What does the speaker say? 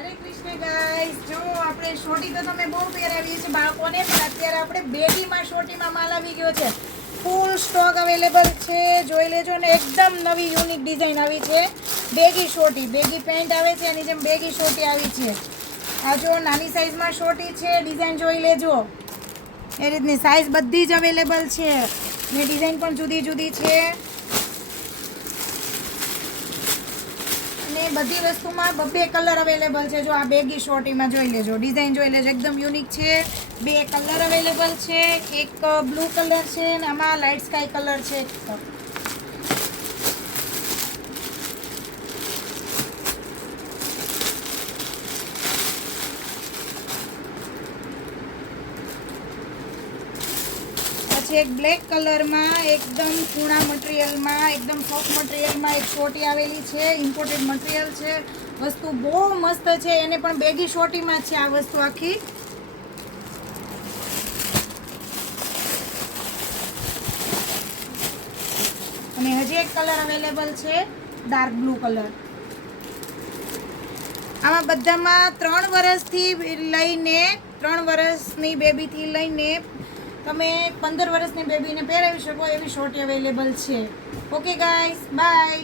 હરે Krishna guys, જો આપણે shorty તો તમે બહુ પહેરાવીએ છીએ બાળકોને, પણ અત્યારે આપણે બેગીમાં શોર્ટીમાં માલ આવી ગયો છે. ફૂલ સ્ટોક અવેલેબલ છે, જોઈ લેજો ને. એકદમ નવી યુનિક ડિઝાઇન આવી છે. બેગી શોર્ટી, બેગી પેન્ટ આવે છે, એની જેમ બેગી શોર્ટી આવી છે. આ જો નાની સાઈઝમાં શોર્ટી છે, ડિઝાઇન જોઈ લેજો. એ રીતની સાઈઝ બધી જ અવેલેબલ છે ને ડિઝાઇન પણ જુદી જુદી છે. અને બધી વસ્તુમાં બબે કલર અવેલેબલ છે. જો આ બેગી શોર્ટીમાં જોઈ લેજો, ડિઝાઇન જોઈ લેજો, એકદમ યુનિક છે. બે કલર અવેલેબલ છે, એક બ્લુ કલર છે અને આમાં લાઇટ સ્કાય કલર છે. એક બ્લેક કલરમાં એકદમ ચૂણા મટીરિયલમાં, એકદમ સોફ્ટ મટીરિયલમાં એક શોર્ટી આવેલી છે. ઇમ્પોર્ટેડ મટીરિયલ છે, વસ્તુ બહુ મસ્ત છે. એને પણ બેગી શોર્ટીમાં છે આ વસ્તુ આખી. અને હજી એક કલર અવેલેબલ છે, ડાર્ક બ્લુ કલર. આમાં બધામાં 3 વર્ષથી લઈને 3 વર્ષની બેબીથી લઈને તમે 15 વર્ષની બેબીને પહેરાવી શકો એવી શોર્ટી અવેલેબલ છે. Okay guys, by.